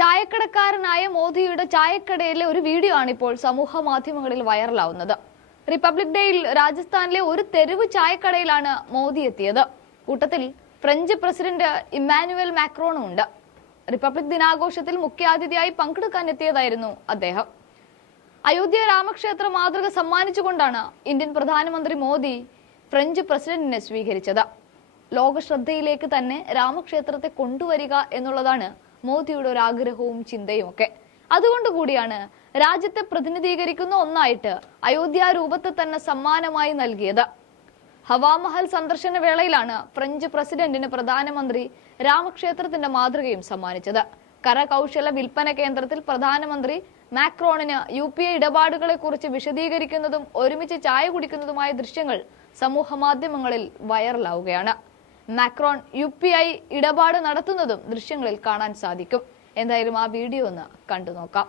ചായക്കടക്കാരനായ മോദിയുടെ ചായക്കടയിലെ ഒരു വീഡിയോ ആണ് ഇപ്പോൾ സമൂഹ മാധ്യമങ്ങളിൽ വൈറലാവുന്നത്. റിപ്പബ്ലിക് ഡേയിൽ രാജസ്ഥാനിലെ ഒരു തെരുവ് ചായക്കടയിലാണ് മോദി എത്തിയത്. കൂട്ടത്തിൽ ഫ്രഞ്ച് പ്രസിഡന്റ് ഇമ്മാനുവൽ മാക്രോണും ഉണ്ട്. റിപ്പബ്ലിക് ദിനാഘോഷത്തിൽ മുഖ്യാതിഥിയായി പങ്കെടുക്കാൻ എത്തിയതായിരുന്നു അദ്ദേഹം. അയോധ്യ രാമക്ഷേത്ര മാതൃക സമ്മാനിച്ചുകൊണ്ടാണ് ഇന്ത്യൻ പ്രധാനമന്ത്രി മോദി ഫ്രഞ്ച് പ്രസിഡന്റിനെ സ്വീകരിച്ചത്. ലോക ശ്രദ്ധയിലേക്ക് തന്നെ രാമക്ഷേത്രത്തെ കൊണ്ടുവരിക എന്നുള്ളതാണ് മോദിയുടെ ഒരു ആഗ്രഹവും ചിന്തയും ഒക്കെ. അതുകൊണ്ടുകൂടിയാണ് രാജ്യത്തെ പ്രതിനിധീകരിക്കുന്ന ഒന്നായിട്ട് അയോധ്യ രൂപത്തെ തന്നെ സമ്മാനമായി നൽകിയത്. ഹവാമഹൽ സന്ദർശന വേളയിലാണ് ഫ്രഞ്ച് പ്രസിഡന്റിന് പ്രധാനമന്ത്രി രാമക്ഷേത്രത്തിന്റെ മാതൃകയും സമ്മാനിച്ചത്. കരകൗശല വിൽപ്പന കേന്ദ്രത്തിൽ പ്രധാനമന്ത്രി മാക്രോണിന് UPI ഇടപാടുകളെ കുറിച്ച് വിശദീകരിക്കുന്നതും ഒരുമിച്ച് ചായ കുടിക്കുന്നതുമായ ദൃശ്യങ്ങൾ സമൂഹ മാധ്യമങ്ങളിൽ വൈറലാവുകയാണ്. മാക്രോൺ UPI ഇടപാട് നടത്തുന്നതും ദൃശ്യങ്ങളിൽ കാണാൻ സാധിക്കും. എന്തായാലും ആ വീഡിയോ ഒന്ന് കണ്ടു നോക്കാം.